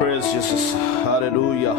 Praise Jesus. Hallelujah.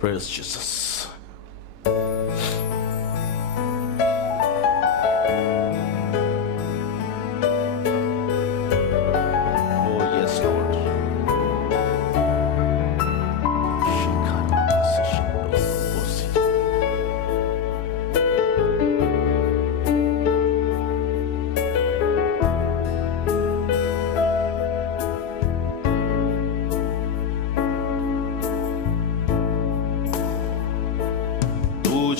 Praise Jesus. Oh yes, Lord.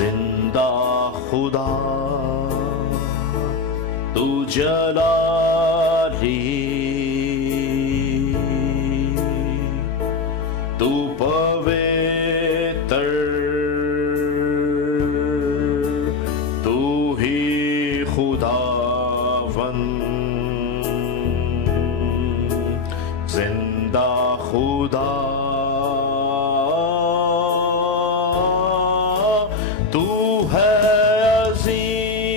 زندہ خدا تو جلالی، تو پویتر، تو ہی خداوند، زندہ خدا تو ہے عظیم،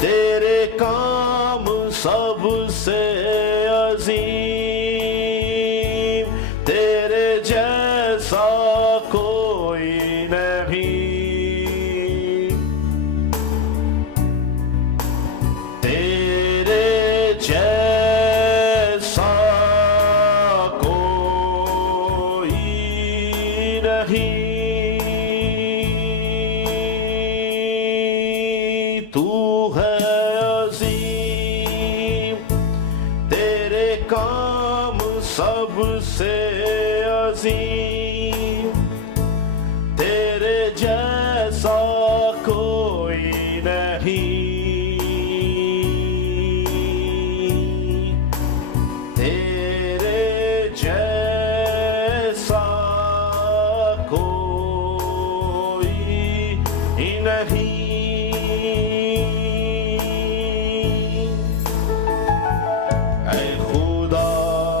تیرے کام سب سے عظیم، تیرے جیسا کوئی نہیں، تیرے جیسا کوئی نہیں، تو ہے عظیم، تیرے کام سب سے عظیم، تیرے جیسا کوئی نہیں، تیرے جیسا کوئی نہیں۔ اے خداوند،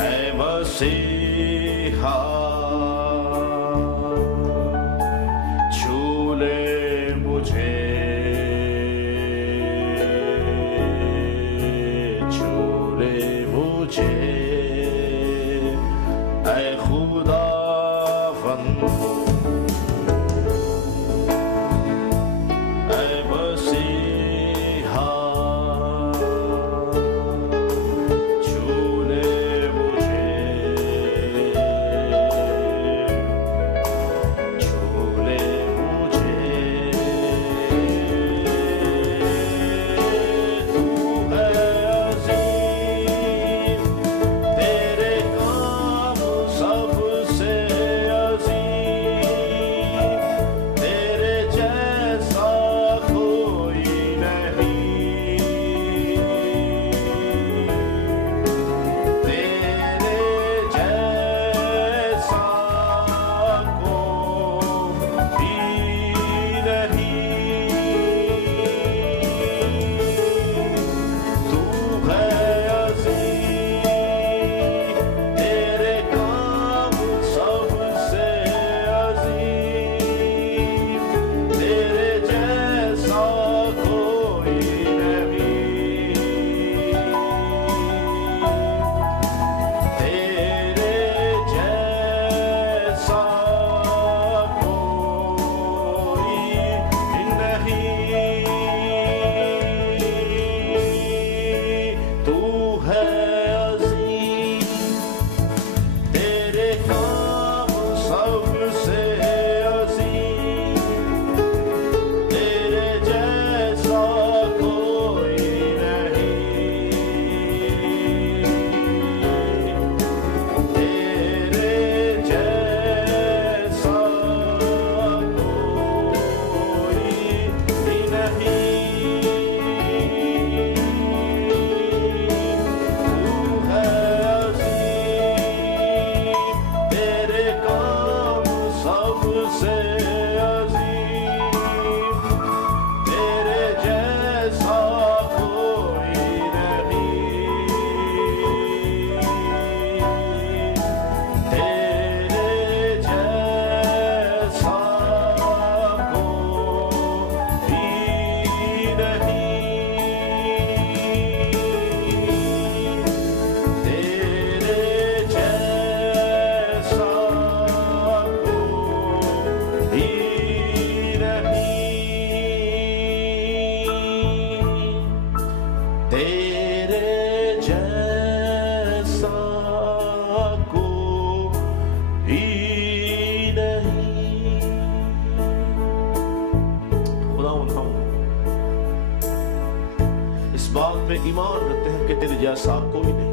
اے مسیحا، چھو لے مجھے، چھو لے مجھے، اے خداوند، اے مسیحا، چھو لے مجھے، چھو لے مجھے، تو ہے عظیم، تیرے کام سب سے عظیم، تیرے جیسا کوئی نہیں، تیرے جیسا کوئی نہیں، تو ہے عظیم، تیرے کام سب سے عظیم، تیرے جیسا کوئی نہیں، تیرے جیسا کوئی نہیں، تو ہے عظیم، تیرے کام سب سے عظیم، تیرے جیسا کوئی نہیں، تیرے جیسا کوئی نہیں، تو ہے عظیم، تیرے کام سب سے عظیم، تیرے جیسا کوئی نہیں، تیرے جیسا کوئی نہیں، تیرے جیسا کوئی نہیں، تیرے جیسا کوئی نہیں۔ خداوند، ہم اس بات پہ ایمان رکھتے ہیں کہ تیرے جیسا کوئی نہیں،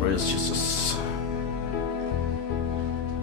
Praise Jesus।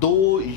2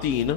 3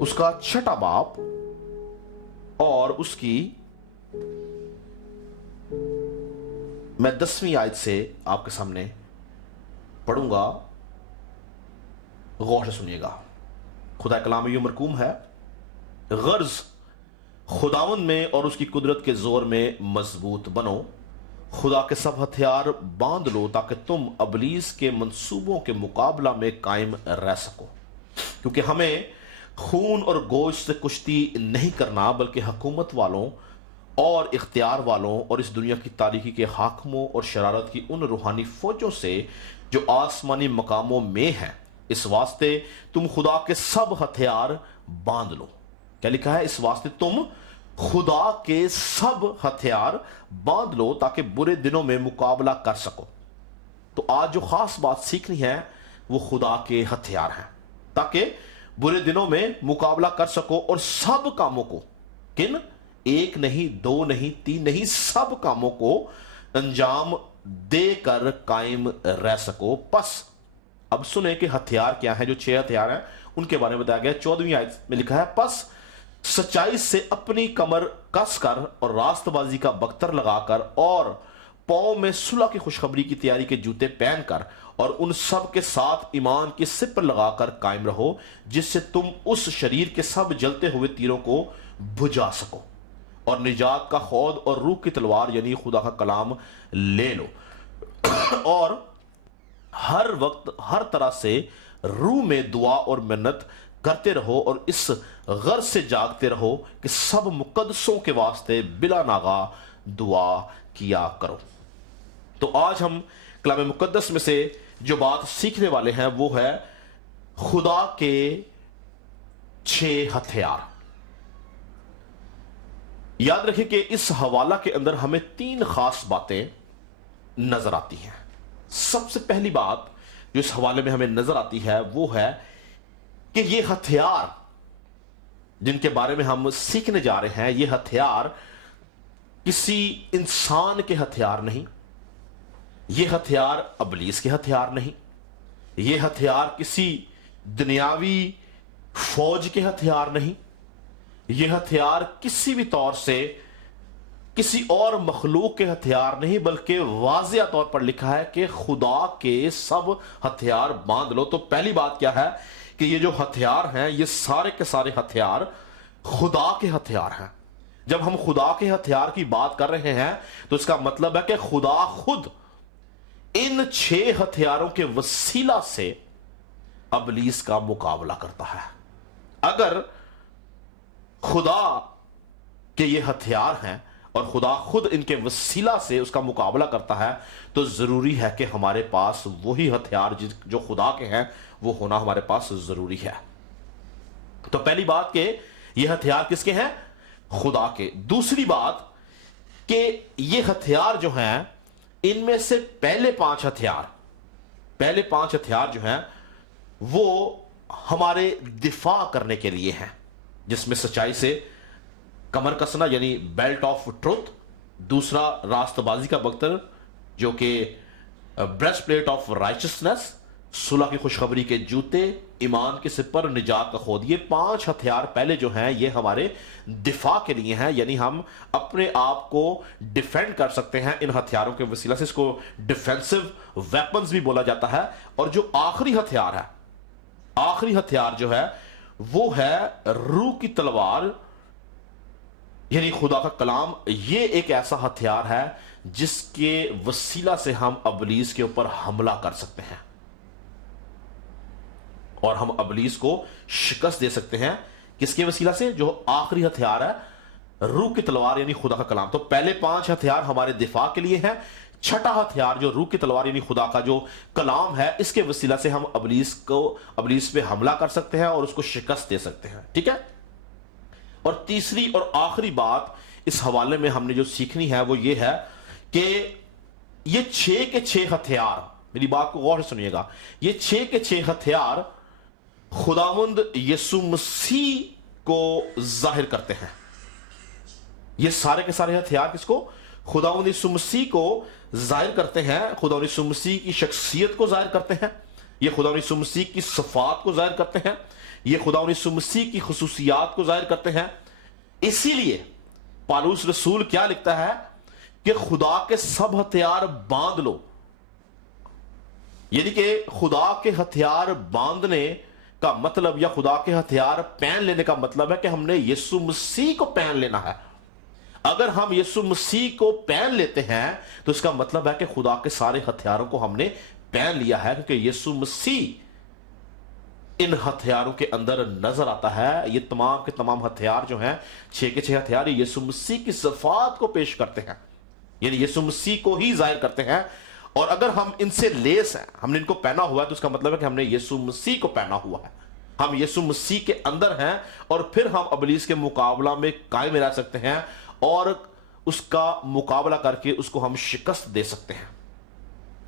اس کا 6 باب اور اس کی میں 10ویں آیت سے آپ کے سامنے پڑھوں گا، غور سے سنیے گا۔ خدا کلام یوں مرقوم ہے، غرض خداوند میں اور اس کی قدرت کے زور میں مضبوط بنو، خدا کے سب ہتھیار باندھ لو تاکہ تم ابلیس کے منصوبوں کے مقابلہ میں قائم رہ سکو، کیونکہ ہمیں خون اور گوشت سے کشتی نہیں کرنا بلکہ حکومت والوں اور اختیار والوں اور اس دنیا کی تاریکی کے حاکموں اور شرارت کی ان روحانی فوجوں سے جو آسمانی مقاموں میں ہیں۔ اس واسطے تم خدا کے سب ہتھیار باندھ لو۔ کیا لکھا ہے؟ اس واسطے تم خدا کے سب ہتھیار باندھ لو تاکہ برے دنوں میں مقابلہ کر سکو۔ تو آج جو خاص بات سیکھنی ہے وہ خدا کے ہتھیار ہیں، تاکہ برے دنوں میں مقابلہ کر سکو اور سب کاموں کو، کن؟ 1 نہیں، 2 نہیں، 3 نہیں، سب کاموں کو انجام دے کر قائم رہ سکو۔ پس اب سنیں کہ ہتھیار کیا ہیں، جو 6 ہتھیار ہیں ان کے بارے میں بتایا گیا۔ 14ویں آیت میں لکھا ہے، پس سچائی سے اپنی کمر کس کر اور راست بازی کا بختر لگا کر اور پاؤں میں صلح کی خوشخبری کی تیاری کے جوتے پہن کر اور ان سب کے ساتھ ایمان کی سپر لگا کر قائم رہو، جس سے تم اس شریر کے سب جلتے ہوئے تیروں کو بجھا سکو، اور نجات کا خود اور روح کی تلوار یعنی خدا کا کلام لے لو، اور ہر وقت ہر طرح سے روح میں دعا اور منت کرتے رہو اور اس غرض سے جاگتے رہو کہ سب مقدسوں کے واسطے بلا ناغہ دعا کیا کرو۔ تو آج ہم کلام مقدس میں سے جو بات سیکھنے والے ہیں وہ ہے خدا کے 6 ہتھیار۔ یاد رکھیں کہ اس حوالہ کے اندر ہمیں 3 خاص باتیں نظر آتی ہیں۔ سب سے پہلی بات جو اس حوالے میں ہمیں نظر آتی ہے وہ ہے کہ یہ ہتھیار جن کے بارے میں ہم سیکھنے جا رہے ہیں، یہ ہتھیار کسی انسان کے ہتھیار نہیں، یہ ہتھیار ابلیس کے ہتھیار نہیں، یہ ہتھیار کسی دنیاوی فوج کے ہتھیار نہیں، یہ ہتھیار کسی بھی طور سے کسی اور مخلوق کے ہتھیار نہیں، بلکہ واضح طور پر لکھا ہے کہ خدا کے سب ہتھیار باندھ لو۔ تو پہلی بات کیا ہے کہ یہ جو ہتھیار ہیں یہ سارے کے سارے ہتھیار خدا کے ہتھیار ہیں۔ جب ہم خدا کے ہتھیار کی بات کر رہے ہیں تو اس کا مطلب ہے کہ خدا خود ان 6 ہتھیاروں کے وسیلہ سے ابلیس کا مقابلہ کرتا ہے۔ اگر خدا کے یہ ہتھیار ہیں اور خدا خود ان کے وسیلہ سے اس کا مقابلہ کرتا ہے تو ضروری ہے کہ ہمارے پاس وہی ہتھیار جو خدا کے ہیں وہ ہونا ہمارے پاس ضروری ہے۔ تو پہلی بات کہ یہ ہتھیار کس کے ہیں؟ خدا کے۔ دوسری بات کہ یہ ہتھیار جو ہیں ان میں سے پہلے 5 ہتھیار جو ہیں وہ ہمارے دفاع کرنے کے لیے ہیں، جس میں سچائی سے کمر کسنا یعنی بیلٹ آف ٹروتھ، دوسرا راست بازی کا بختر جو کہ بریسٹ پلیٹ آف رائچسنس، صلح کی خوشخبری کے جوتے، ایمان کے سپر، نجات کا خود۔ یہ 5 ہتھیار پہلے جو ہیں یہ ہمارے دفاع کے لیے ہیں، یعنی ہم اپنے آپ کو ڈیفینڈ کر سکتے ہیں ان ہتھیاروں کے وسیلہ سے۔ اس کو ڈیفینسو ویپنز بھی بولا جاتا ہے۔ اور جو آخری ہتھیار جو ہے وہ ہے روح کی تلوار یعنی خدا کا کلام۔ یہ ایک ایسا ہتھیار ہے جس کے وسیلہ سے ہم ابلیس کے اوپر حملہ کر سکتے ہیں اور ہم ابلیس کو شکست دے سکتے ہیں۔ کس کے وسیلہ سے؟ جو آخری ہتھیار ہے روح کی تلوار یعنی خدا کا کلام۔ تو پہلے 5 ہتھیار ہمارے دفاع کے لیے ہیں، 6واں ہتھیار جو روح کی تلوار یعنی خدا کا جو کلام ہے اس کے وسیلہ سے ہم ابلیس پہ حملہ کر سکتے ہیں اور اس کو شکست دے سکتے ہیں۔ ٹھیک ہے؟ اور تیسری اور آخری بات اس حوالے میں ہم نے جو سیکھنی ہے وہ یہ ہے کہ یہ 6 کے 6 ہتھیار، میری بات کو غور سے سنیے گا، یہ 6 کے 6 ہتھیار خداوند یسوع مسیح کو ظاہر کرتے ہیں۔ یہ سارے کے سارے ہتھیار کس کو؟ خداوند یسوع مسیح کو ظاہر کرتے ہیں، خداوند یسوع مسیح کی شخصیت کو ظاہر کرتے ہیں۔ یہ خدا یسوع مسیح کی صفات کو ظاہر کرتے ہیں، یہ خدا یسوع مسیح کی خصوصیات کو ظاہر کرتے ہیں۔ اسی لیے پالوس رسول کیا لکھتا ہے کہ خدا کے سب ہتھیار باندھ لو، یعنی کہ خدا کے ہتھیار باندھنے کا مطلب یا خدا کے ہتھیار پہن لینے کا مطلب ہے کہ ہم نے یسوع مسیح کو پہن لینا ہے۔ اگر ہم یسوع مسیح کو پہن لیتے ہیں تو اس کا مطلب ہے کہ خدا کے سارے ہتھیاروں کو ہم نے پہن لیا ہے، کیونکہ یسوع مسیح ان ہتھیاروں کے اندر نظر آتا ہے۔ یہ تمام کے تمام ہتھیار جو ہیں، 6 کے 6 ہتھیار، یہ یسوع مسیح کی صفات کو پیش کرتے ہیں، یعنی یسوع مسیح کو ہی ظاہر کرتے ہیں۔ اور اگر ہم ان سے لیس ہیں، ہم نے ان کو پہنا ہوا ہے، تو اس کا مطلب ہے کہ ہم نے یسوع مسیح کو پہنا ہوا ہے، ہم یسوع مسیح کے اندر ہیں، اور پھر ہم ابلیس کے مقابلہ میں قائم رہ سکتے ہیں اور اس کا مقابلہ کر کے اس کو ہم شکست دے سکتے ہیں۔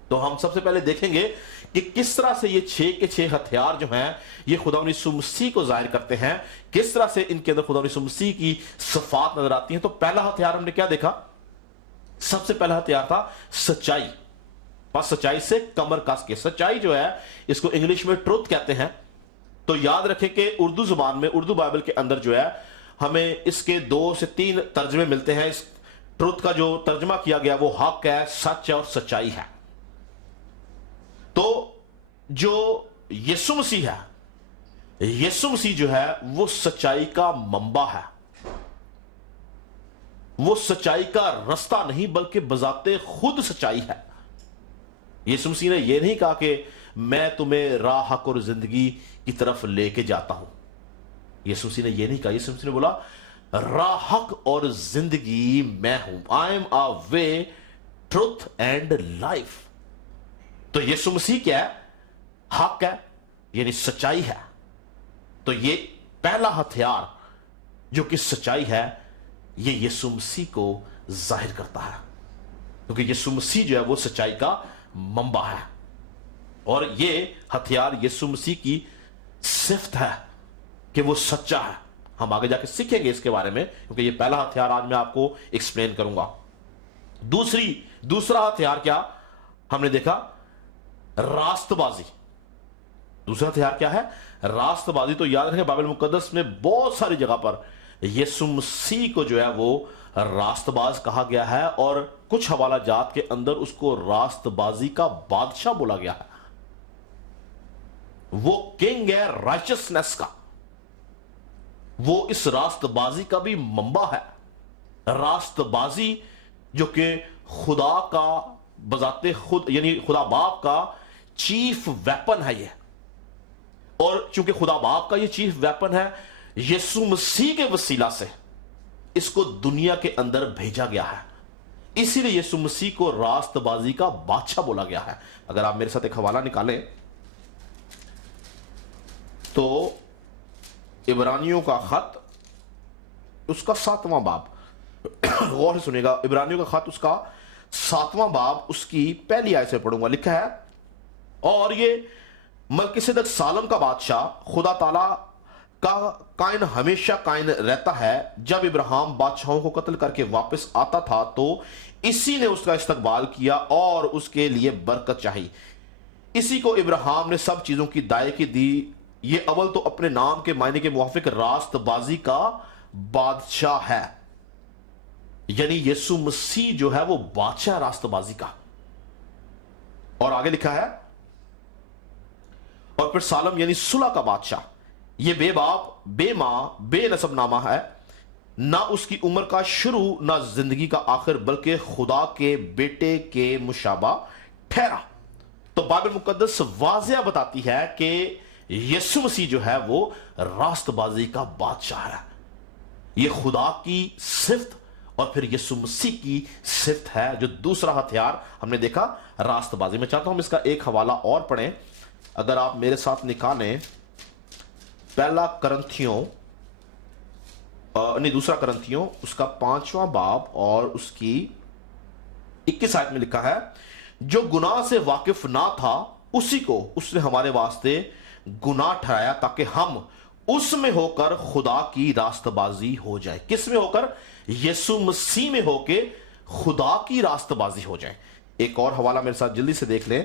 تو ہم سب سے پہلے دیکھیں گے کہ کس طرح سے یہ 6 کے 6 ہتھیار جو ہیں یہ خدا یسوع مسیح کو ظاہر کرتے ہیں، کس طرح سے ان کے اندر خدا یسوع مسیح کی صفات نظر آتی ہیں۔ تو پہلا ہتھیار ہم نے کیا دیکھا؟ سب سے پہلا ہتھیار تھا سچائی، بس سچائی سے کمر کس کے۔ سچائی جو ہے اس کو انگلش میں ٹروتھ کہتے ہیں۔ تو یاد رکھیں کہ اردو زبان میں، اردو بائبل کے اندر جو ہے ہمیں اس کے 2 سے 3 ترجمے ملتے ہیں۔ اس ٹروتھ کا جو ترجمہ کیا گیا وہ حق ہے، سچ ہے اور سچائی ہے۔ تو جو یسوع مسیح ہے، یسوع مسیح جو ہے وہ سچائی کا منبع ہے، وہ سچائی کا رستہ نہیں بلکہ بذات خود سچائی ہے۔ یسوع مسیح نے یہ نہیں کہا کہ میں تمہیں راہ، حق اور زندگی کی طرف لے کے جاتا ہوں، یسوع مسیح نے یہ نہیں کہا۔ یسوع مسیح نے بولا راہ، حق اور زندگی میں ہوں، I am a way, truth and life. تو یسوع مسیح کیا ہے؟ حق ہے، یعنی سچائی ہے۔ تو یہ پہلا ہتھیار جو کہ سچائی ہے، یہ یسوع مسیح کو ظاہر کرتا ہے، کیونکہ یسوع مسیح جو ہے وہ سچائی کا منبع ہے، اور یہ ہتھیار یسوع مسیح کی صفت ہے کہ وہ سچا ہے۔ ہم آگے جا کے سیکھیں گے اس کے بارے میں، کیونکہ یہ پہلا ہتھیار آج میں آپ کو ایکسپلین کروں گا۔ دوسرا ہتھیار کیا ہم نے دیکھا؟ راست بازی۔ دوسرا ہتھیار کیا ہے؟ راست بازی۔ تو یاد رکھیں بائبل مقدس میں بہت ساری جگہ پر یسوع مسیح کو جو ہے وہ راست باز کہا گیا ہے، اور کچھ حوالہ جات کے اندر اس کو راست بازی کا بادشاہ بولا گیا ہے۔ وہ کنگ ہے رائچسنس کا، وہ اس راست بازی کا بھی منبع ہے۔ راست بازی جو کہ خدا کا بذات خود، یعنی خدا باپ کا چیف ویپن ہے یہ، اور چونکہ خدا باپ کا یہ چیف ویپن ہے، یسوع مسیح کے وسیلہ سے اس کو دنیا کے اندر بھیجا گیا ہے، اسی لیے یسوع مسیح کو راست بازی کا بادشاہ بولا گیا ہے۔ اگر آپ میرے ساتھ ایک حوالہ نکالیں تو عبرانیوں کا خط، اس کا 7واں باب، غور سے سنیے گا، عبرانیوں کا خط اس کا 7واں باب، اس کی پہلی آیت سے پڑھوں گا۔ لکھا ہے، اور یہ ملکیسیدک سالم کا بادشاہ خدا تعالی کا کائن ہمیشہ کائن رہتا ہے۔ جب ابراہیم بادشاہوں کو قتل کر کے واپس آتا تھا تو اسی نے اس کا استقبال کیا اور اس کے لیے برکت چاہی، اسی کو ابراہیم نے سب چیزوں کی دائیکی دی۔ یہ اول تو اپنے نام کے معنی کے موافق راست بازی کا بادشاہ ہے، یعنی یسوع مسیح جو ہے وہ بادشاہ راست بازی کا۔ اور آگے لکھا ہے، اور پھر سالم یعنی صلح کا بادشاہ، یہ بے باپ، بے ماں، بے نسب نامہ ہے، نہ اس کی عمر کا شروع نہ زندگی کا آخر، بلکہ خدا کے بیٹے کے مشابہ ٹھہرا۔ تو بائبل مقدس واضح بتاتی ہے کہ یسوع مسیح جو ہے وہ راست بازی کا بادشاہ ہے۔ یہ خدا کی صفت اور پھر یسوع مسیح کی صفت ہے۔ جو دوسرا ہتھیار ہم نے دیکھا راست بازی، میں چاہتا ہوں ہم اس کا ایک حوالہ اور پڑھیں۔ اگر آپ میرے ساتھ نکالیں پہلا کرنتھیوں، دوسرا کرنتھیوں اس کا 5واں باب اور اس کی 21 آیت میں لکھا ہے، جو گناہ سے واقف نہ تھا اسی کو اس نے ہمارے واسطے گناہ ٹھہرایا تاکہ ہم اس میں ہو کر خدا کی راست بازی ہو جائے۔ کس میں ہو کر؟ یسوع مسیح میں ہو کے خدا کی راست بازی ہو جائے۔ ایک اور حوالہ میرے ساتھ جلدی سے دیکھ لیں،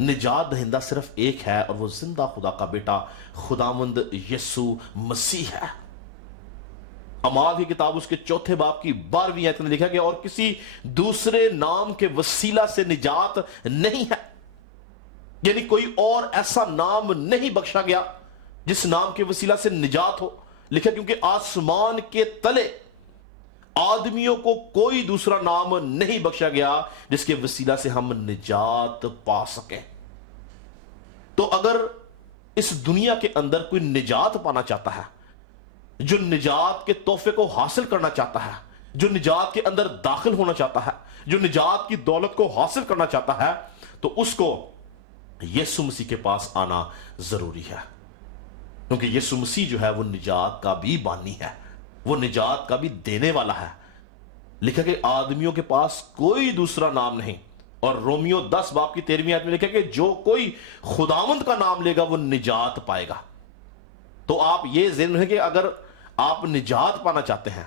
نجات دہندہ صرف ایک ہے اور وہ زندہ خدا کا بیٹا خداوند یسوع مسیح ہے۔ اعمال کی کتاب اس کے 4 باب کی 12ویں آیت میں لکھا گیا اور کسی دوسرے نام کے وسیلہ سے نجات نہیں ہے، یعنی کوئی اور ایسا نام نہیں بخشا گیا جس نام کے وسیلہ سے نجات ہو۔ لکھا کیونکہ آسمان کے تلے آدمیوں کو کوئی دوسرا نام نہیں بخشا گیا جس کے وسیلہ سے ہم نجات پا سکیں۔ تو اگر اس دنیا کے اندر کوئی نجات پانا چاہتا ہے، جو نجات کے تحفے کو حاصل کرنا چاہتا ہے، جو نجات کے اندر داخل ہونا چاہتا ہے، جو نجات کی دولت کو حاصل کرنا چاہتا ہے، تو اس کو یسوع مسیح کے پاس آنا ضروری ہے، کیونکہ یسوع مسیح جو ہے وہ نجات کا بھی بانی ہے، وہ نجات کا بھی دینے والا ہے۔ لکھا کہ آدمیوں کے پاس کوئی دوسرا نام نہیں، اور رومیو 10 باب کی 13ویں آیت میں لکھا کہ جو کوئی خداوند کا نام لے گا وہ نجات پائے گا۔ تو آپ یہ ذہن رکھیں کہ اگر آپ نجات پانا چاہتے ہیں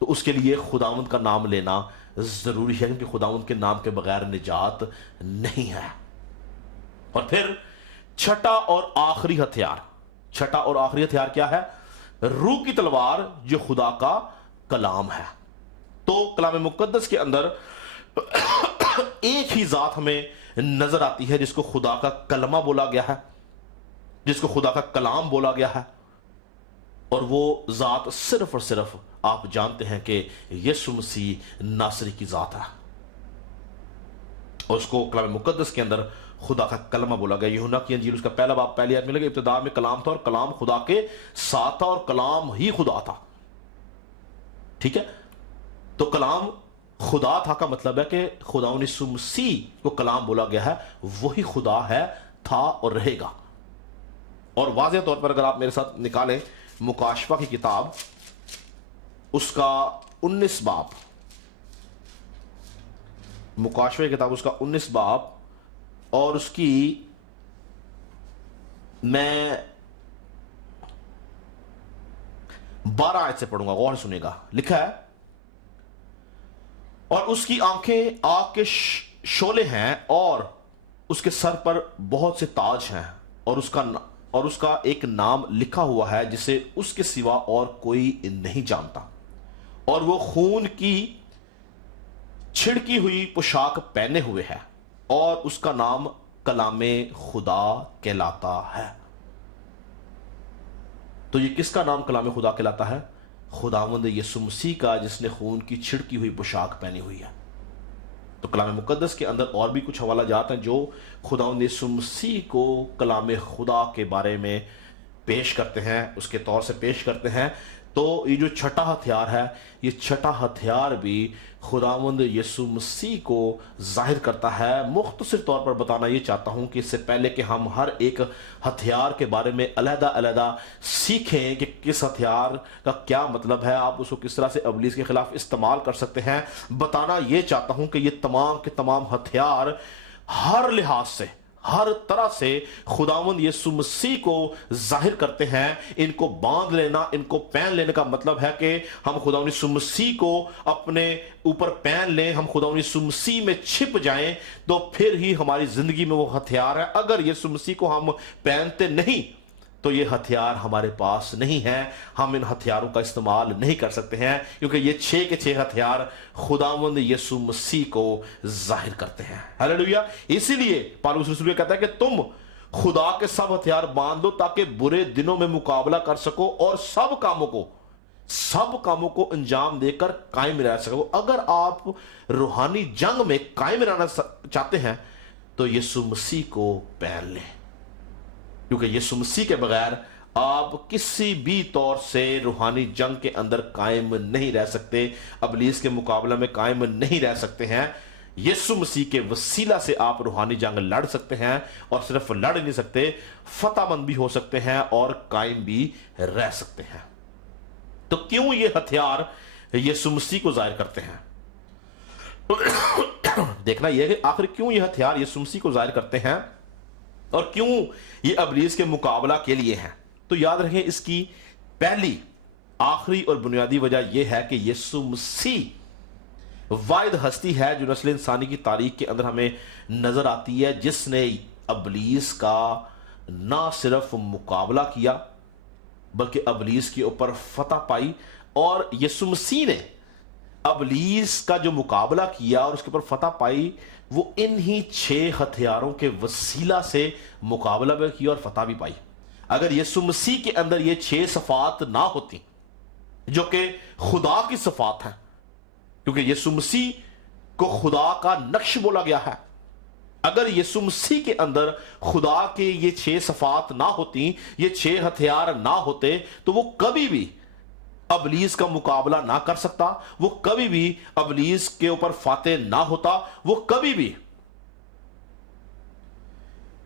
تو اس کے لیے خداوند کا نام لینا ضروری ہے، کیونکہ خداوند کے نام کے بغیر نجات نہیں ہے۔ اور پھر چھٹا اور آخری ہتھیار کیا ہے؟ روح کی تلوار جو خدا کا کلام ہے۔ تو کلام مقدس کے اندر ایک ہی ذات ہمیں نظر آتی ہے جس کو خدا کا کلمہ بولا گیا ہے، جس کو خدا کا کلام بولا گیا ہے، اور وہ ذات صرف اور صرف آپ جانتے ہیں کہ یسوع مسیح ناصری کی ذات ہے، اور اس کو کلام مقدس کے اندر خدا کا کلمہ بولا گیا۔ یوحنا کی انجیل اس کا 1 باب 1 آیت میں لگا ابتدا میں کلام تھا اور کلام خدا کے ساتھ تھا اور کلام ہی خدا تھا۔ ٹھیک ہے، تو کلام خدا تھا کا مطلب ہے کہ خداوند یسوع مسیح کو کلام بولا گیا ہے، وہی خدا ہے، تھا اور رہے گا۔ اور واضح طور پر اگر آپ میرے ساتھ نکالیں مکاشفہ کی کتاب اس کا 19 باب، مکاشفہ کی کتاب اس کا 19 باب اور اس کی میں 12 آیت سے پڑھوں گا، غور سنیں گا۔ لکھا ہے اور اس کی آنکھیں آگ کے شعلے ہیں اور اس کے سر پر بہت سے تاج ہیں، اور اس کا ایک نام لکھا ہوا ہے جسے اس کے سوا اور کوئی نہیں جانتا، اور وہ خون کی چھڑکی ہوئی پوشاک پہنے ہوئے ہے، اور اس کا نام کلام خدا کہلاتا ہے۔ تو یہ کس کا نام کلام خدا کہلاتا ہے؟ خداوند یسوع مسیح کا، جس نے خون کی چھڑکی ہوئی پوشاک پہنی ہوئی ہے۔ تو کلام مقدس کے اندر اور بھی کچھ حوالہ جات ہیں جو خداوند یسوع مسیح کو کلام خدا کے بارے میں پیش کرتے ہیں، اس کے طور سے پیش کرتے ہیں۔ تو یہ جو چھٹا ہتھیار ہے، یہ چھٹا ہتھیار بھی خداوند یسوع مسیح کو ظاہر کرتا ہے۔ مختصر طور پر بتانا یہ چاہتا ہوں کہ اس سے پہلے کہ ہم ہر ایک ہتھیار کے بارے میں علیحدہ سیکھیں کہ کس ہتھیار کا کیا مطلب ہے، آپ اس کو کس طرح سے ابلیس کے خلاف استعمال کر سکتے ہیں، بتانا یہ چاہتا ہوں کہ یہ تمام کے تمام ہتھیار ہر لحاظ سے، ہر طرح سے خداوند یسوع مسیح کو ظاہر کرتے ہیں۔ ان کو باندھ لینا، ان کو پہن لینے کا مطلب ہے کہ ہم خداوند یسوع مسیح کو اپنے اوپر پہن لیں، ہم خداوند یسوع مسیح میں چھپ جائیں، تو پھر ہی ہماری زندگی میں وہ ہتھیار ہے۔ اگر یسوع مسیح کو ہم پہنتے نہیں تو یہ ہتھیار ہمارے پاس نہیں ہے، ہم ان ہتھیاروں کا استعمال نہیں کر سکتے ہیں، کیونکہ یہ 6 کے 6 ہتھیار خداوند یسوع مسیح کو ظاہر کرتے ہیں۔ ہاللیلویہ۔ اسی لیے پالوس رسول کہتا ہے کہ تم خدا کے سب ہتھیار باندھ لو تاکہ برے دنوں میں مقابلہ کر سکو اور سب کاموں کو انجام دے کر قائم رہ سکو۔ اگر آپ روحانی جنگ میں قائم رہنا چاہتے ہیں تو یسوع مسیح کو پہن لیں، کیونکہ یسوع مسیح کے بغیر آپ کسی بھی طور سے روحانی جنگ کے اندر قائم نہیں رہ سکتے، ابلیس کے مقابلہ میں قائم نہیں رہ سکتے ہیں۔ یسوع مسیح کے وسیلہ سے آپ روحانی جنگ لڑ سکتے ہیں، اور صرف لڑ نہیں سکتے، فتح مند بھی ہو سکتے ہیں اور قائم بھی رہ سکتے ہیں۔ تو کیوں یہ ہتھیار یسوع مسیح کو ظاہر کرتے ہیں؟ دیکھنا یہ ہے کہ آخر کیوں یہ ہتھیار یسوع مسیح کو ظاہر کرتے ہیں اور کیوں یہ ابلیس کے مقابلہ کے لیے ہیں؟ تو یاد رکھیں اس کی پہلی، آخری اور بنیادی وجہ یہ ہے کہ یسوع مسیح واحد ہستی ہے جو نسل انسانی کی تاریخ کے اندر ہمیں نظر آتی ہے، جس نے ابلیس کا نہ صرف مقابلہ کیا بلکہ ابلیس کے اوپر فتح پائی، اور یسوع مسیح نے ابلیس کا جو مقابلہ کیا اور اس کے اوپر فتح پائی وہ انہی 6 ہتھیاروں کے وسیلہ سے مقابلہ بھی کیا اور فتح بھی پائی۔ اگر یسوع مسیح کے اندر یہ 6 صفات نہ ہوتی جو کہ خدا کی صفات ہیں، کیونکہ یسوع مسیح کو خدا کا نقش بولا گیا ہے، اگر یسوع مسیح کے اندر خدا کے یہ 6 صفات نہ ہوتی، یہ 6 ہتھیار نہ ہوتے، تو وہ کبھی بھی ابلیس کا مقابلہ نہ کر سکتا، وہ کبھی بھی ابلیس کے اوپر فاتح نہ ہوتا، وہ کبھی بھی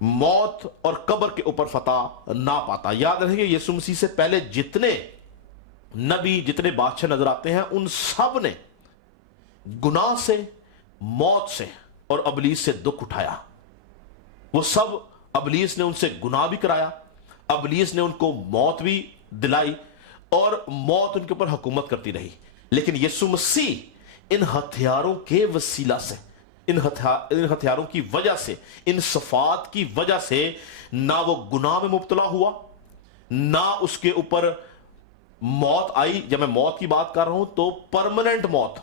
موت اور قبر کے اوپر فتح نہ پاتا۔ یاد رکھیں کہ یسوع مسیح سے پہلے جتنے نبی، جتنے بادشاہ نظر آتے ہیں، ان سب نے گناہ سے، موت سے اور ابلیس سے دکھ اٹھایا۔ وہ سب، ابلیس نے ان سے گناہ بھی کرایا، ابلیس نے ان کو موت بھی دلائی اور موت ان کے اوپر حکومت کرتی رہی، لیکن یسوع مسیح ان ہتھیاروں کے وسیلہ سے، ان ہتھیاروں کی وجہ سے، ان صفات کی وجہ سے نہ وہ گناہ میں مبتلا ہوا، نہ اس کے اوپر موت آئی۔ جب میں موت کی بات کر رہا ہوں تو پرماننٹ موت،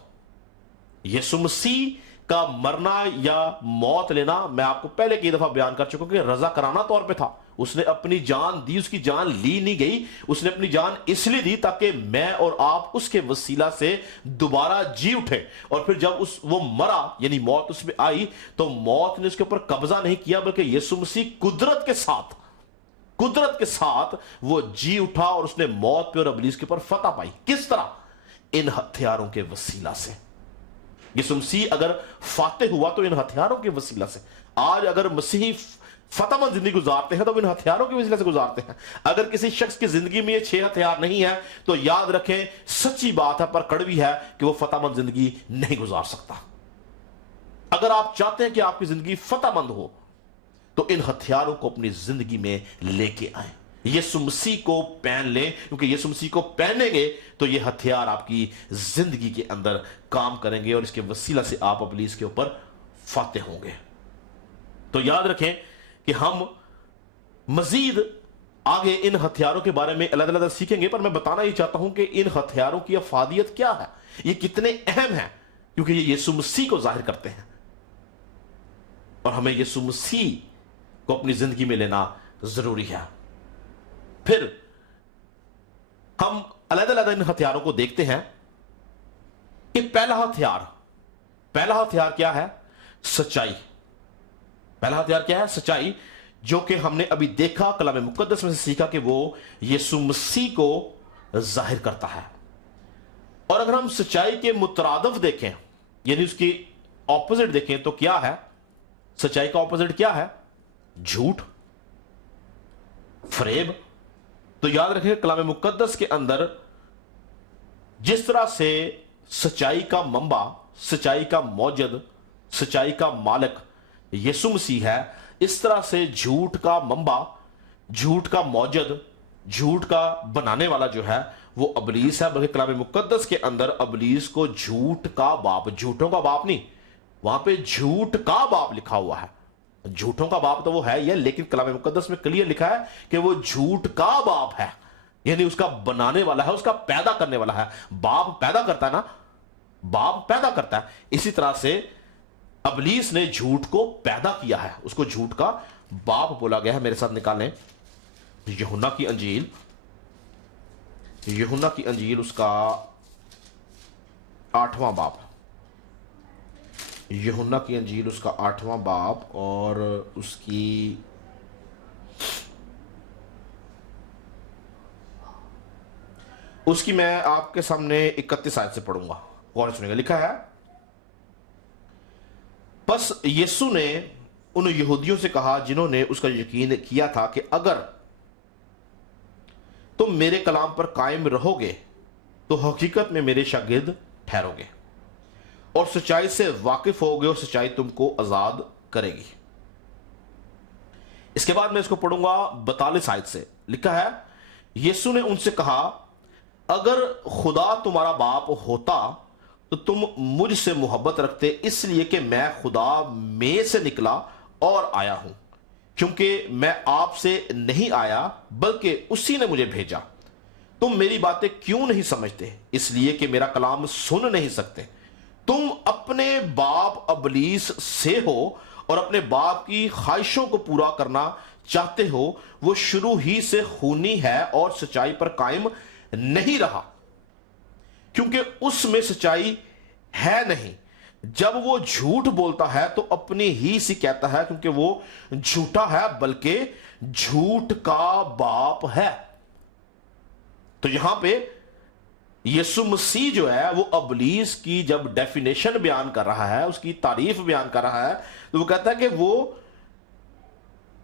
یسوع مسیح کا مرنا یا موت لینا، میں آپ کو پہلے کئی دفعہ بیان کر چکا ہوں کہ رضا کرانہ طور پہ تھا۔ اس نے اپنی جان دی، اس کی جان لی نہیں گئی، اس نے اپنی جان اس لیے دی تاکہ میں اور آپ اس کے وسیلہ سے دوبارہ جی اٹھے، اور پھر جب وہ مرا، یعنی موت اس پہ آئی، تو موت نے اس کے اوپر قبضہ نہیں کیا، بلکہ یسوع مسیح قدرت کے ساتھ وہ جی اٹھا اور اس نے موت پہ اور ابلیس کے اوپر فتح پائی۔ کس طرح؟ ان ہتھیاروں کے وسیلہ سے۔ یسوع مسیح اگر فاتح ہوا تو ان ہتھیاروں کے وسیلہ سے۔ آج اگر مسیحی فتح مند زندگی گزارتے ہیں تو ان ہتھیاروں کے وسیلے سے گزارتے ہیں۔ اگر کسی شخص کی زندگی میں یہ 6 ہتھیار نہیں ہے تو یاد رکھیں، سچی بات ہے پر کڑوی ہے، کہ وہ فتح مند زندگی نہیں گزار سکتا۔ اگر آپ چاہتے ہیں کہ آپ کی زندگی فتح مند ہو تو ان ہتھیاروں کو اپنی زندگی میں لے کے آئیں، یسوع مسیح کو پہن لیں، کیونکہ یسوع مسیح کو پہنیں گے تو یہ ہتھیار آپ کی زندگی کے اندر کام کریں گے اور اس کے وسیلہ سے آپ ابلیس کے اوپر فاتح ہوں گے۔ تو یاد رکھیں کہ ہم مزید آگے ان ہتھیاروں کے بارے میں علیحدہ علیحدہ سیکھیں گے، پر میں بتانا یہ چاہتا ہوں کہ ان ہتھیاروں کی افادیت کیا ہے، یہ کتنے اہم ہیں، کیونکہ یہ یسوع مسیح کو ظاہر کرتے ہیں اور ہمیں یسوع مسیح کو اپنی زندگی میں لینا ضروری ہے۔ پھر ہم علیحدہ علیحدہ ان ہتھیاروں کو دیکھتے ہیں کہ پہلا ہتھیار کیا ہے؟ سچائی۔ پہلا ہتھیار کیا ہے؟ سچائی، جو کہ ہم نے ابھی دیکھا، کلام مقدس میں سے سیکھا کہ وہ یسوع مسیح کو ظاہر کرتا ہے۔ اور اگر ہم سچائی کے مترادف دیکھیں، یعنی اس کی اپوزٹ دیکھیں، تو کیا ہے سچائی کا اپوزٹ؟ کیا ہے؟ جھوٹ، فریب۔ تو یاد رکھیں کلام مقدس کے اندر جس طرح سے سچائی کا منبع، سچائی کا موجد، سچائی کا مالک یسوع مسیح ہے، اس طرح سے جھوٹ کا منبع، جھوٹ کا موجد، جھوٹ کا بنانے والا جو ہے وہ ابلیس ہے۔ بلکہ کلام مقدس کے اندر ابلیس کو جھوٹ کا باپ، جھوٹوں کا باپ نہیں، وہاں پہ جھوٹ کا باپ لکھا ہوا ہے۔ جھوٹوں کا باپ تو وہ ہے یہ، لیکن کلام مقدس میں کلیئر لکھا ہے کہ وہ جھوٹ کا باپ ہے، یعنی اس کا بنانے والا ہے، اس کا پیدا کرنے والا ہے۔ باپ پیدا کرتا ہے نا، باپ پیدا کرتا ہے، اسی طرح سے ابلیس نے جھوٹ کو پیدا کیا ہے، اس کو جھوٹ کا باپ بولا گیا ہے۔ میرے ساتھ نکالیں یوحنا کی انجیل، یوحنا کی انجیل اس کا 8واں باب، یوحنا کی انجیل اس کا 8واں باب اور اس کی میں آپ کے سامنے 31 آیت سے پڑھوں گا، غور سے سنیں گا۔ لکھا ہے، پس یسوع نے ان یہودیوں سے کہا جنہوں نے اس کا یقین کیا تھا کہ اگر تم میرے کلام پر قائم رہو گے تو حقیقت میں میرے شاگرد ٹھہرو گے اور سچائی سے واقف ہوگے اور سچائی تم کو آزاد کرے گی۔ اس کے بعد میں اس کو پڑھوں گا 42 آیت سے۔ لکھا ہے، یسوع نے ان سے کہا، اگر خدا تمہارا باپ ہوتا تو تم مجھ سے محبت رکھتے، اس لیے کہ میں خدا میں سے نکلا اور آیا ہوں، کیونکہ میں آپ سے نہیں آیا بلکہ اسی نے مجھے بھیجا۔ تم میری باتیں کیوں نہیں سمجھتے؟ اس لیے کہ میرا کلام سن نہیں سکتے۔ تم اپنے باپ ابلیس سے ہو اور اپنے باپ کی خواہشوں کو پورا کرنا چاہتے ہو۔ وہ شروع ہی سے خونی ہے اور سچائی پر قائم نہیں رہا، کیونکہ اس میں سچائی ہے نہیں۔ جب وہ جھوٹ بولتا ہے تو اپنی ہی سے کہتا ہے، کیونکہ وہ جھوٹا ہے بلکہ جھوٹ کا باپ ہے۔ تو یہاں پہ یسوع مسیح جو ہے وہ ابلیس کی جب ڈیفینیشن بیان کر رہا ہے، اس کی تعریف بیان کر رہا ہے، تو وہ کہتا ہے کہ وہ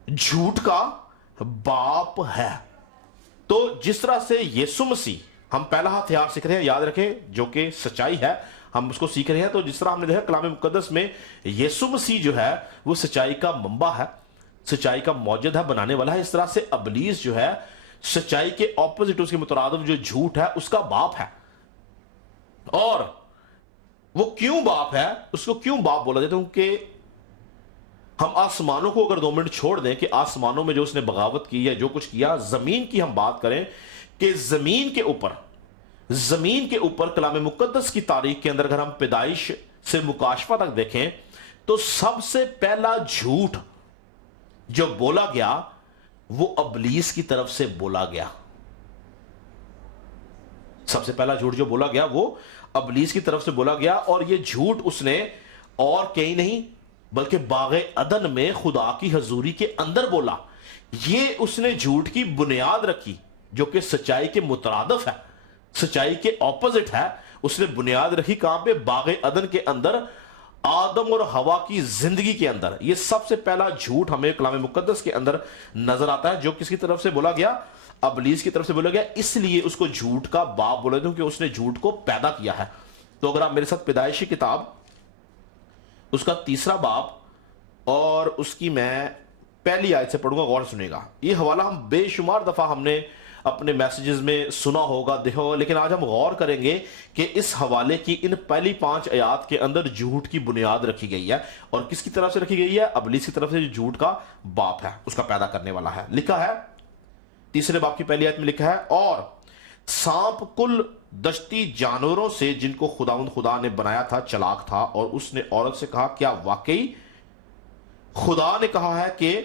جھوٹ کا باپ ہے۔ تو جس طرح سے یسوع مسیح، ہم پہلا ہتھیار سیکھ رہے ہیں، یاد رکھیں، جو کہ سچائی ہے، ہم اس کو سیکھ رہے ہیں۔ تو جس طرح ہم نے دیکھا کلام مقدس میں یسوع مسیح جو ہے وہ سچائی کا منبع ہے، سچائی کا موجد ہے، بنانے والا ہے۔ اس طرح سے ابلیس جو ہے سچائی کے اپوزٹ، اس کے مترادف جو جھوٹ ہے، اس کا باپ ہے۔ اور وہ کیوں باپ ہے؟ اس کو کیوں باپ بولا جاتا ہے؟ کیونکہ ہم آسمانوں کو اگر 2 منٹ چھوڑ دیں کہ آسمانوں میں جو اس نے بغاوت کی یا جو کچھ کیا، زمین کی ہم بات کریں کہ زمین کے اوپر کلام مقدس کی تاریخ کے اندر اگر ہم پیدائش سے مکاشفہ تک دیکھیں تو سب سے پہلا جھوٹ جو بولا گیا وہ ابلیس کی طرف سے بولا گیا۔ سب سے پہلا جھوٹ جو بولا گیا وہ ابلیس کی طرف سے بولا گیا، اور یہ جھوٹ اس نے اور کہیں نہیں بلکہ باغ عدن میں خدا کی حضوری کے اندر بولا۔ یہ اس نے جھوٹ کی بنیاد رکھی جو کہ سچائی کے مترادف ہے، سچائی کے اپوزٹ ہے۔ اس نے بنیاد رکھی کہاں پہ؟ باغ عدن کے اندر، آدم اور حوا کی زندگی کے اندر۔ یہ سب سے پہلا جھوٹ ہمیں کلام مقدس کے اندر نظر آتا ہے، جو کس کی طرف سے بولا گیا؟ ابلیس کی طرف سے بولا گیا۔ اس لیے اس کو جھوٹ کا باپ بولا گیا، کیونکہ اس نے جھوٹ کو پیدا کیا ہے۔ تو اگر آپ میرے ساتھ پیدائشی کتاب اس کا 3 باب اور اس کی میں پہلی آیت سے پڑھوں گا، غور سنیں گا۔ یہ حوالہ ہم بے شمار دفعہ ہم نے اپنے میسیجز میں سنا ہوگا، دیکھا ہوگا، لیکن آج ہم غور کریں گے کہ اس حوالے کی ان پہلی 5 آیات کے اندر جھوٹ کی بنیاد رکھی گئی ہے، اور کس کی طرف سے رکھی گئی ہے؟ ابلیس کی طرف سے، جو جھوٹ کا باپ ہے، اس کا پیدا کرنے والا ہے۔ لکھا ہے 3 باب کی پہلی آیت میں لکھا ہے، اور سانپ کل دشتی جانوروں سے جن کو خدا نے بنایا تھا چلاک تھا، اور اس نے عورت سے کہا، کیا واقعی خدا نے کہا ہے کہ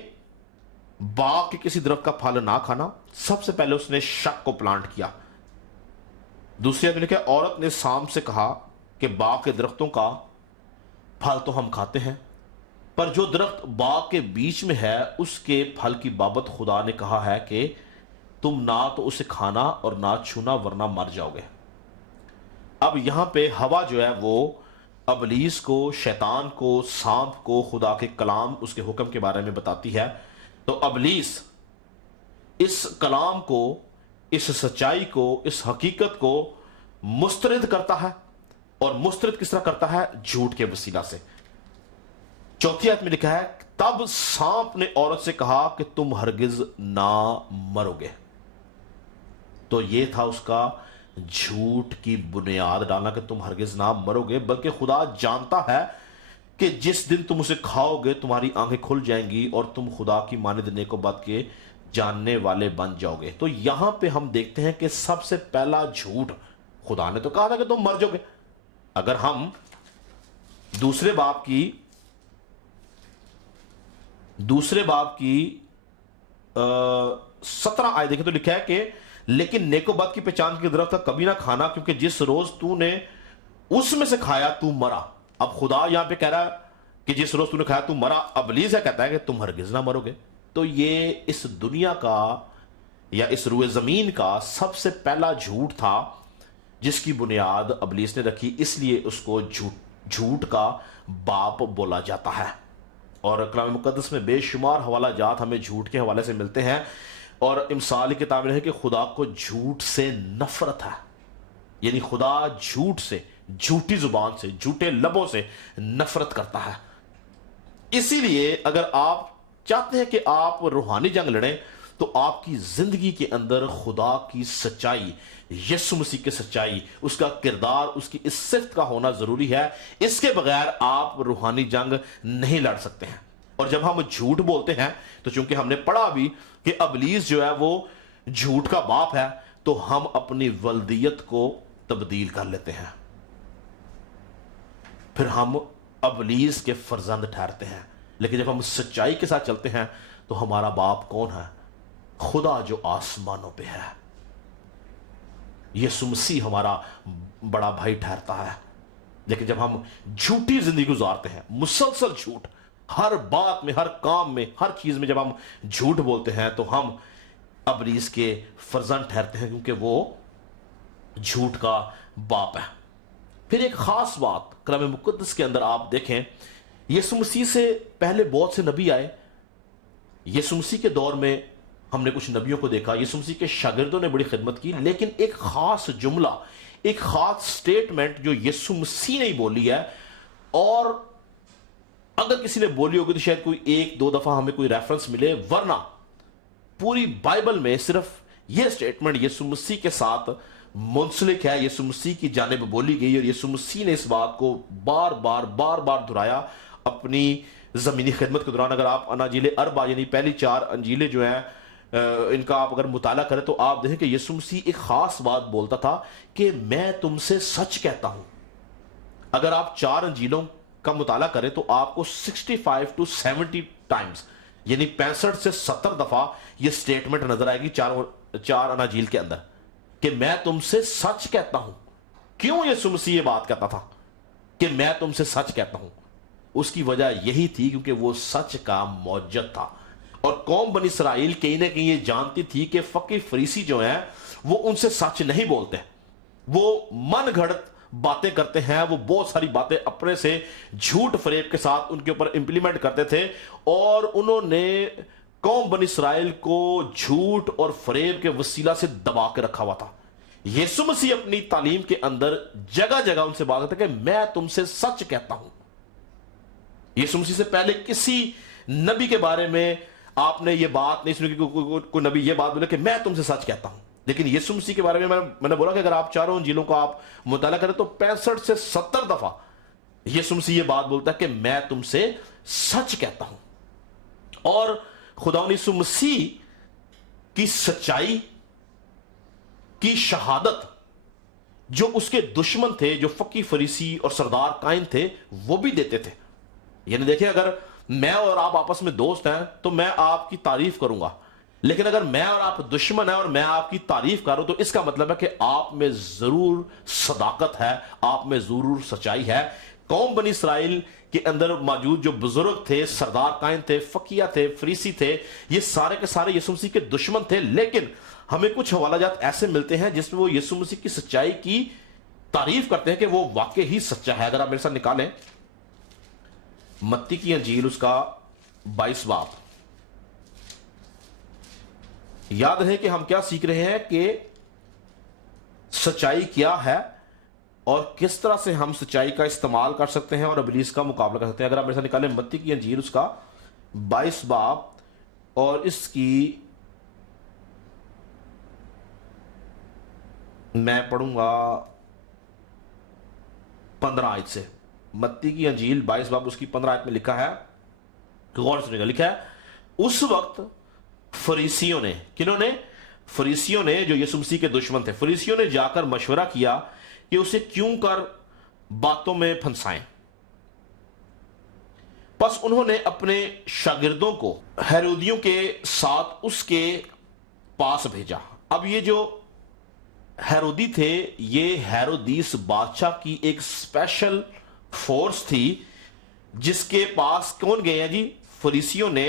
باغ کے کسی درخت کا پھل نہ کھانا؟ سب سے پہلے اس نے شک کو پلانٹ کیا۔ دوسری آیت میں لکھا ہے، عورت نے سانپ سے کہا کہ باغ کے درختوں کا پھل تو ہم کھاتے ہیں، پر جو درخت باغ کے بیچ میں ہے اس کے پھل کی بابت خدا نے کہا ہے کہ تم نہ تو اسے کھانا اور نہ چھونا ورنہ مر جاؤ گے۔ اب یہاں پہ ہوا جو ہے وہ ابلیس کو، شیطان کو، سانپ کو خدا کے کلام، اس کے حکم کے بارے میں بتاتی ہے۔ تو ابلیس اس کلام کو، اس سچائی کو، اس حقیقت کو مسترد کرتا ہے، اور مسترد کس طرح کرتا ہے؟ جھوٹ کے وسیلہ سے۔ چوتھی آیت میں لکھا ہے، تب سانپ نے عورت سے کہا کہ تم ہرگز نہ مرو گے۔ تو یہ تھا اس کا جھوٹ کی بنیاد ڈالنا کہ تم ہرگز نہ مرو گے، بلکہ خدا جانتا ہے کہ جس دن تم اسے کھاؤ گے تمہاری آنکھیں کھل جائیں گی اور تم خدا کی مانند نیک و بد کے جاننے والے بن جاؤ گے۔ تو یہاں پہ ہم دیکھتے ہیں کہ سب سے پہلا جھوٹ، خدا نے تو کہا تھا کہ تم مر جاؤ گے۔ اگر ہم دوسرے باب کی 17 آیت دیکھیں تو لکھا ہے کہ لیکن نیک و بد کی پہچان کے درخت کا کبھی نہ کھانا، کیونکہ جس روز تو نے اس میں سے کھایا تو مرا۔ اب خدا یہاں پہ کہہ رہا ہے کہ جس روز تو نے کھایا تو مرا، ابلیس کہتا ہے کہ تم ہرگز نہ مرو گے۔ تو یہ اس دنیا کا یا اس روئے زمین کا سب سے پہلا جھوٹ تھا جس کی بنیاد ابلیس نے رکھی، اس لیے اس کو جھوٹ کا باپ بولا جاتا ہے۔ اور کلام مقدس میں بے شمار حوالہ جات ہمیں جھوٹ کے حوالے سے ملتے ہیں، اور امثال کی کتاب میں ہے کہ خدا کو جھوٹ سے نفرت ہے، یعنی خدا جھوٹ سے، جھوٹی زبان سے، جھوٹے لبوں سے نفرت کرتا ہے۔ اسی لیے اگر آپ چاہتے ہیں کہ آپ روحانی جنگ لڑیں تو آپ کی زندگی کے اندر خدا کی سچائی، یسوع مسیح کی سچائی، اس کا کردار، اس کی اس صفت کا ہونا ضروری ہے۔ اس کے بغیر آپ روحانی جنگ نہیں لڑ سکتے ہیں۔ اور جب ہم جھوٹ بولتے ہیں تو چونکہ ہم نے پڑھا بھی کہ ابلیس جو ہے وہ جھوٹ کا باپ ہے، تو ہم اپنی ولدیت کو تبدیل کر لیتے ہیں، پھر ہم ابلیس کے فرزند ٹھہرتے ہیں۔ لیکن جب ہم سچائی کے ساتھ چلتے ہیں تو ہمارا باپ کون ہے؟ خدا جو آسمانوں پہ ہے، یسوع مسیح ہمارا بڑا بھائی ٹھہرتا ہے۔ لیکن جب ہم جھوٹی زندگی گزارتے ہیں، مسلسل جھوٹ، ہر بات میں، ہر کام میں، ہر چیز میں جب ہم جھوٹ بولتے ہیں تو ہم ابلیس کے فرزند ٹھہرتے ہیں، کیونکہ وہ جھوٹ کا باپ ہے۔ پھر ایک خاص بات کلام مقدس کے اندر آپ دیکھیں، یسوع مسیح سے پہلے بہت سے نبی آئے۔ یسوع مسیح کے دور میں ہم نے کچھ نبیوں کو دیکھا، یسوع مسیح کے شاگردوں نے بڑی خدمت کی، لیکن ایک خاص جملہ، ایک خاص سٹیٹمنٹ جو یسوع مسیح نے ہی بولی ہے، اور اگر کسی نے بولی ہوگی تو شاید کوئی ایک دو دفعہ ہمیں کوئی ریفرنس ملے، ورنہ پوری بائبل میں صرف یہ سٹیٹمنٹ یسوع مسیح کے ساتھ منسلک ہے، یسوع مسیح کی جانب بولی گئی، اور یسوع مسیح نے اس بات کو بار بار دہرایا اپنی زمینی خدمت کے دوران۔ اگر آپ اناجیل اربع یعنی پہلی 4 انجیلیں جو ہیں ان کا آپ اگر مطالعہ کریں تو آپ دیکھیں کہ یسوع مسیح ایک خاص بات بولتا تھا کہ میں تم سے سچ کہتا ہوں۔ اگر آپ 4 انجیلوں کا مطالعہ کریں تو آپ کو 65 to 70 ٹائمز یعنی 65 سے 70 دفعہ یہ سٹیٹمنٹ نظر آئے گی 4 اناجیل کے اندر کہ میں تم سے سچ کہتا ہوں۔ کیوں یسوع مسیح یہ بات کہتا تھا کہ میں تم سے سچ کہتا ہوں؟ اس کی وجہ یہی تھی کیونکہ وہ سچ کا موجد تھا، اور قوم بنی اسرائیل کہیں نہ کہیں یہ جانتی تھی کہ فقی فریسی جو ہیں وہ ان سے سچ نہیں بولتے، وہ من گھڑت باتیں کرتے ہیں، وہ بہت ساری باتیں اپنے سے جھوٹ فریب کے ساتھ ان کے اوپر امپلیمنٹ کرتے تھے، اور انہوں نے قوم بنی اسرائیل کو جھوٹ اور فریب کے وسیلہ سے دبا کے رکھا ہوا تھا۔ یسوع مسیح اپنی تعلیم کے اندر جگہ جگہ ان سے بات کرتا ہے کہ میں تم سے سچ کہتا ہوں۔ یسوع مسیح سے پہلے کسی نبی کے بارے میں آپ نے یہ بات نہیں سنی کہ کوئی نبی یہ بات بولے کہ میں تم سے سچ کہتا ہوں، لیکن یسوع مسیح کے بارے میں میں نے بولا کہ اگر آپ 4 انجیلوں کا آپ مطالعہ کریں تو 65 سے 70 دفعہ یسوع مسیح یہ بات بولتا ہے کہ میں تم سے سچ کہتا ہوں۔ اور خداوند یسوع مسیح کی سچائی کی شہادت جو اس کے دشمن تھے، جو فقی فریسی اور سردار قائن تھے، وہ بھی دیتے تھے۔ یعنی دیکھیں، اگر میں اور آپ آپس میں دوست ہیں تو میں آپ کی تعریف کروں گا، لیکن اگر میں اور آپ دشمن ہیں اور میں آپ کی تعریف کروں تو اس کا مطلب ہے کہ آپ میں ضرور صداقت ہے، آپ میں ضرور سچائی ہے۔ قوم بنی اسرائیل کے اندر موجود جو بزرگ تھے، سردار قائن تھے، فقیہ تھے، فریسی تھے، یہ سارے کے سارے یسوع مسیح کے دشمن تھے، لیکن ہمیں کچھ حوالہ جات ایسے ملتے ہیں جس میں وہ یسوع مسیح کی سچائی کی تعریف کرتے ہیں کہ وہ واقعی ہی سچا ہے۔ اگر آپ میرے ساتھ نکالیں متی کی انجیل اس کا 22 باب، یاد رہے کہ ہم کیا سیکھ رہے ہیں کہ سچائی کیا ہے اور کس طرح سے ہم سچائی کا استعمال کر سکتے ہیں اور ابلیس کا مقابلہ کر سکتے ہیں۔ اگر آپ میرے ساتھ نکالیں متی کی انجیل اس کا 22 باب اور اس کی میں پڑھوں گا 15 آیت سے۔ متی کی انجیل 22 باب اس کی 15 آیت میں لکھا ہے، غور سنیے گا، لکھا ہے اس وقت فریسیوں نے، کنہوں نے؟ فریسیوں نے جو یسوع مسیح کے دشمن تھے، فریسیوں نے جا کر مشورہ کیا کہ اسے کیوں کر باتوں میں پھنسائیں۔ پس انہوں نے اپنے شاگردوں کو ہیرودیوں کے ساتھ اس کے پاس بھیجا۔ اب یہ جو ہیرودی تھے، یہ ہیرودیس بادشاہ کی ایک اسپیشل فورس تھی جس کے پاس کون گئے ہیں جی؟ فریسیوں نے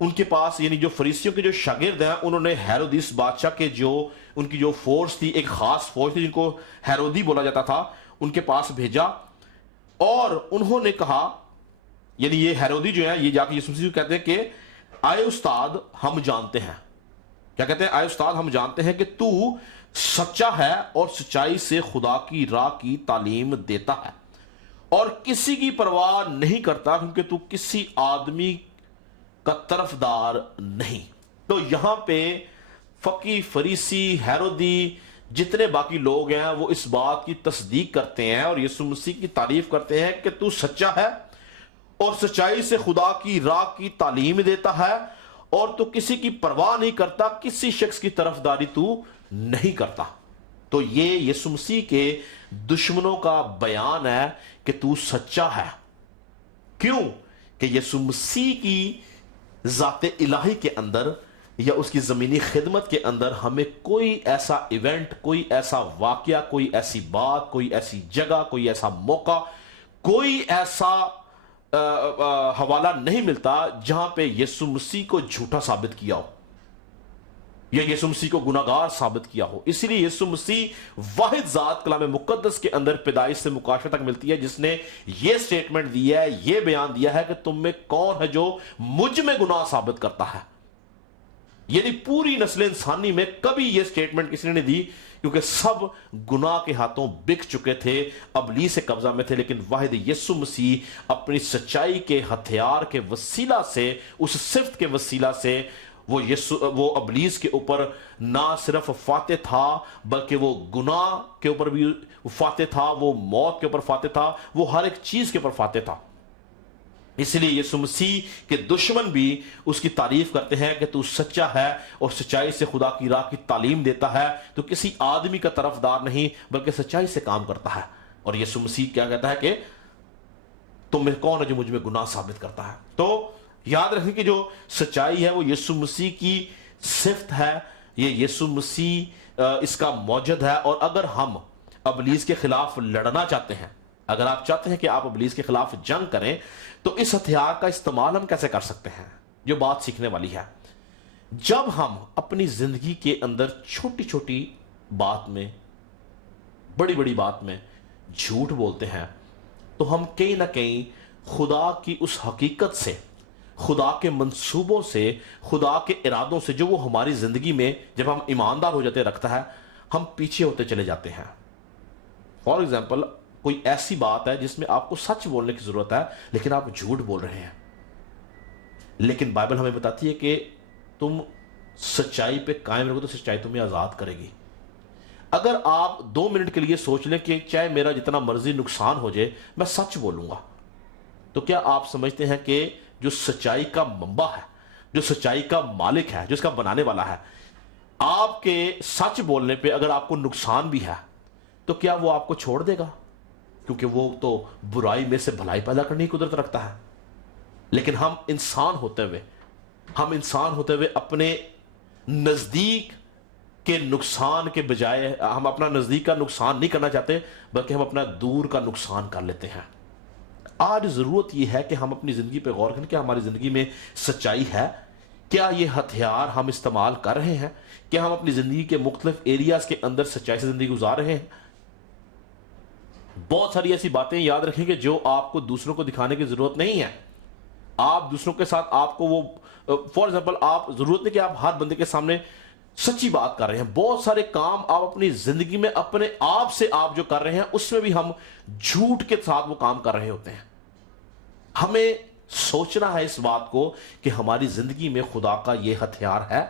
ان کے پاس، یعنی جو فریسیوں کے جو شاگرد ہیں انہوں نے ہیرودیس بادشاہ کے جو ان کی جو فورس تھی، ایک خاص فورس تھی جن کو ہیرودی بولا جاتا تھا، ان کے پاس بھیجا، اور انہوں نے کہا، یعنی یہ ہیرودی جو ہے یہ جا کے یسوع مسیح کو کہتے ہیں کہ آئے استاد ہم جانتے ہیں، کیا کہتے ہیں؟ آئے استاد ہم جانتے ہیں کہ تو سچا ہے اور سچائی سے خدا کی راہ کی تعلیم دیتا ہے اور کسی کی پرواہ نہیں کرتا کیونکہ تو کسی آدمی کا طرفدار نہیں۔ تو یہاں پہ فقی فریسی ہیرودی جتنے باقی لوگ ہیں وہ اس بات کی تصدیق کرتے ہیں اور یسوع مسیح کی تعریف کرتے ہیں کہ تو سچا ہے اور سچائی سے خدا کی راہ کی تعلیم دیتا ہے، اور تو کسی کی پرواہ نہیں کرتا، کسی شخص کی طرفداری تو نہیں کرتا۔ تو یہ یسوع مسیح کے دشمنوں کا بیان ہے کہ تو سچا ہے۔ کیوں؟ کہ یسوع مسیح کی ذات الہی کے اندر یا اس کی زمینی خدمت کے اندر ہمیں کوئی ایسا ایونٹ، کوئی ایسا واقعہ، کوئی ایسی بات، کوئی ایسی جگہ، کوئی ایسا موقع، کوئی ایسا حوالہ نہیں ملتا جہاں پہ یسوع مسیح کو جھوٹا ثابت کیا ہو یا یسوع مسیح کو گناہگار ثابت کیا ہو۔ اسی لیے یسوع مسیح واحد ذات کلام مقدس کے اندر پیدائش سے مکاشفہ تک ملتی ہے جس نے یہ سٹیٹمنٹ دیا ہے، یہ بیان دیا ہے کہ تم میں کون ہے جو مجھ میں گناہ ثابت کرتا ہے۔ یعنی پوری نسل انسانی میں کبھی یہ سٹیٹمنٹ کسی نے نہیں دی، کیونکہ سب گناہ کے ہاتھوں بک چکے تھے، ابلیس سے قبضہ میں تھے، لیکن واحد یسوع مسیح اپنی سچائی کے ہتھیار کے وسیلہ سے، اس صفت کے وسیلہ سے وہ ابلیس کے اوپر نہ صرف فاتح تھا بلکہ وہ گناہ کے اوپر بھی فاتح تھا، وہ موت کے اوپر فاتح تھا، وہ ہر ایک چیز کے اوپر فاتح تھا۔ اس لیے یسوع مسیح کے دشمن بھی اس کی تعریف کرتے ہیں کہ تو سچا ہے اور سچائی سے خدا کی راہ کی تعلیم دیتا ہے، تو کسی آدمی کا طرفدار نہیں بلکہ سچائی سے کام کرتا ہے۔ اور یسوع مسیح کیا کہتا ہے کہ تم میں کون ہے جو مجھ میں گناہ ثابت کرتا ہے۔ تو یاد رکھیں کہ جو سچائی ہے وہ یسوع مسیح کی صفت ہے، یہ یسوع مسیح اس کا موجد ہے۔ اور اگر ہم ابلیس کے خلاف لڑنا چاہتے ہیں، اگر آپ چاہتے ہیں کہ آپ ابلیس کے خلاف جنگ کریں، تو اس ہتھیار کا استعمال ہم کیسے کر سکتے ہیں؟ جو بات سیکھنے والی ہے، جب ہم اپنی زندگی کے اندر چھوٹی چھوٹی بات میں، بڑی بڑی بات میں جھوٹ بولتے ہیں، تو ہم کہیں نہ کہیں خدا کی اس حقیقت سے، خدا کے منصوبوں سے، خدا کے ارادوں سے جو وہ ہماری زندگی میں جب ہم ایماندار ہو جاتے رکھتا ہے، ہم پیچھے ہوتے چلے جاتے ہیں۔ فار ایگزامپل، کوئی ایسی بات ہے جس میں آپ کو سچ بولنے کی ضرورت ہے لیکن آپ جھوٹ بول رہے ہیں، لیکن بائبل ہمیں بتاتی ہے کہ تم سچائی پہ قائم رہو تو سچائی تمہیں آزاد کرے گی۔ اگر آپ 2 منٹ کے لیے سوچ لیں کہ چاہے میرا جتنا مرضی نقصان ہو جائے میں سچ بولوں گا، تو کیا آپ سمجھتے ہیں کہ جو سچائی کا منبع ہے، جو سچائی کا مالک ہے، جو اس کا بنانے والا ہے، آپ کے سچ بولنے پہ اگر آپ کو نقصان بھی ہے تو کیا وہ آپ کو چھوڑ دے گا؟ کیونکہ وہ تو برائی میں سے بھلائی پیدا کرنے کی قدرت رکھتا ہے۔ لیکن ہم انسان ہوتے ہوئے اپنے نزدیک کے نقصان کے بجائے ہم اپنا نزدیک کا نقصان نہیں کرنا چاہتے بلکہ ہم اپنا دور کا نقصان کر لیتے ہیں۔ آج ضرورت یہ ہے کہ ہم اپنی زندگی پہ غور کریں، کیا ہماری زندگی میں سچائی ہے؟ کیا یہ ہتھیار ہم استعمال کر رہے ہیں؟ کیا ہم اپنی زندگی کے مختلف ایریاز کے اندر سچائی سے زندگی گزار رہے ہیں؟ بہت ساری ایسی باتیں یاد رکھیں کہ جو آپ کو دوسروں کو دکھانے کی ضرورت نہیں ہے۔ آپ دوسروں کے ساتھ آپ کو وہ فار ایگزامپل، آپ ضرورت نہیں کہ آپ ہر بندے کے سامنے سچی بات کر رہے ہیں۔ بہت سارے کام آپ اپنی زندگی میں اپنے آپ سے آپ جو کر رہے ہیں اس میں بھی ہم جھوٹ کے ساتھ وہ کام کر رہے ہوتے ہیں۔ ہمیں سوچنا ہے اس بات کو کہ ہماری زندگی میں خدا کا یہ ہتھیار ہے،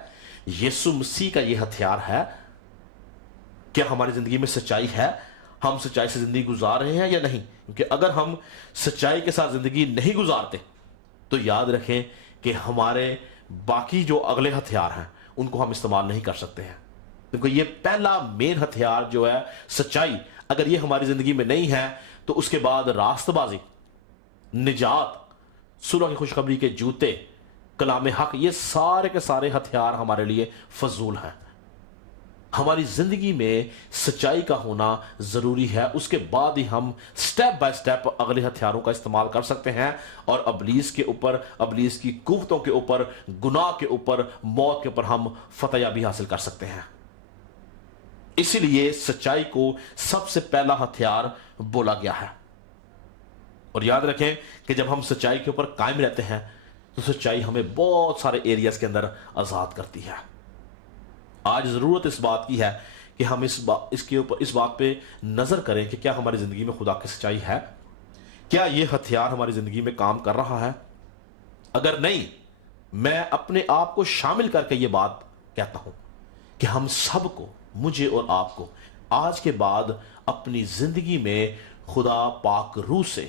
یسوع مسیح کا یہ ہتھیار ہے۔ کیا ہماری زندگی میں سچائی ہے؟ ہم سچائی سے زندگی گزار رہے ہیں یا نہیں؟ کیونکہ اگر ہم سچائی کے ساتھ زندگی نہیں گزارتے تو یاد رکھیں کہ ہمارے باقی جو اگلے ہتھیار ہیں ان کو ہم استعمال نہیں کر سکتے ہیں، کیونکہ یہ پہلا مین ہتھیار جو ہے سچائی، اگر یہ ہماری زندگی میں نہیں ہے تو اس کے بعد راست بازی، نجات، صلح کی خوشخبری کے جوتے، کلام حق، یہ سارے کے سارے ہتھیار ہمارے لیے فضول ہیں۔ ہماری زندگی میں سچائی کا ہونا ضروری ہے، اس کے بعد ہی ہم سٹیپ بائی سٹیپ اگلے ہتھیاروں کا استعمال کر سکتے ہیں اور ابلیس کے اوپر، ابلیس کی قوتوں کے اوپر، گناہ کے اوپر، موت کے اوپر ہم فتح یابی حاصل کر سکتے ہیں۔ اسی لیے سچائی کو سب سے پہلا ہتھیار بولا گیا ہے۔ اور یاد رکھیں کہ جب ہم سچائی کے اوپر قائم رہتے ہیں تو سچائی ہمیں بہت سارے ایریاز کے اندر آزاد کرتی ہے۔ آج ضرورت اس بات کی ہے کہ ہم اس بات پہ نظر کریں کہ کیا ہماری زندگی میں خدا کی سچائی ہے؟ کیا یہ ہتھیار ہماری زندگی میں کام کر رہا ہے؟ اگر نہیں، میں اپنے آپ کو شامل کر کے یہ بات کہتا ہوں کہ ہم سب کو، مجھے اور آپ کو، آج کے بعد اپنی زندگی میں خدا پاک روح سے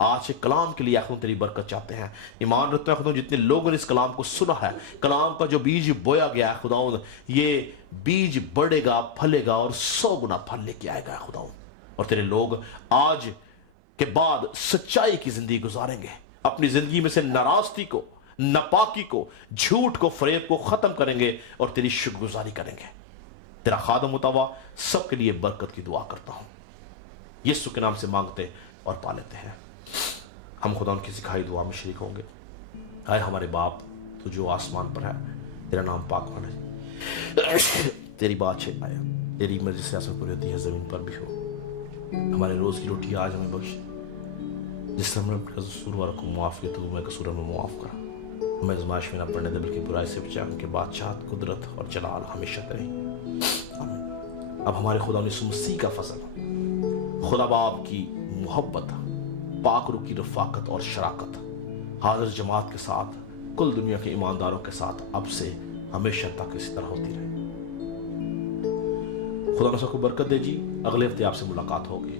آج کے کلام کے لیے خدا تیری برکت چاہتے ہیں. ایمان رکھتے ہیں خدا جتنے لوگوں نے اس کلام کو سنا ہے, کلام کا جو بیج بویا گیا ہے خدا, یہ بیج بڑھے گا, پھلے گا اور 100 گنا پھل لے کے آئے گا خدا. اور تیرے لوگ آج کے بعد سچائی کی زندگی گزاریں گے, اپنی زندگی میں سے ناراستی کو, ناپاکی کو, جھوٹ کو, فریب کو ختم کریں گے اور تیری شکر گزاری کریں گے. تیرا خادم متوا سب کے لیے برکت کی دعا کرتا ہوں, یسوع کے نام سے مانگتے اور پا لیتے ہیں. ہم خدا ان کی سکھائی دعا میں شریک ہوں گے. اے ہمارے باپ تو جو آسمان پر ہے, تیرا نام پاک ہونا, تیری بادشاہی آیا, تیری مرضی سیاست پوری ہوتی ہے زمین پر بھی ہو. ہمارے روز کی روٹی آج ہمیں بخش, جس طرح ہم نے اپنے قصورواروں کو معاف کیا تو ہمیں قصوروں میں معاف کرا. ہمیں آزمائش میں نہ پڑنے دے بلکہ برائی سے بچا, ان کے بادشاہت, قدرت اور جلال ہمیشہ تیرے. آمین. اب ہمارے خدا یسوع مسیح کا فضل, خدا باپ کی محبت, پاک روح کی رفاقت اور شراکت حاضر جماعت کے ساتھ, کل دنیا کے ایمانداروں کے ساتھ اب سے ہمیشہ تک اسی طرح ہوتی رہے. خدا نے سب کو برکت دے جی. اگلے ہفتے آپ سے ملاقات ہوگی.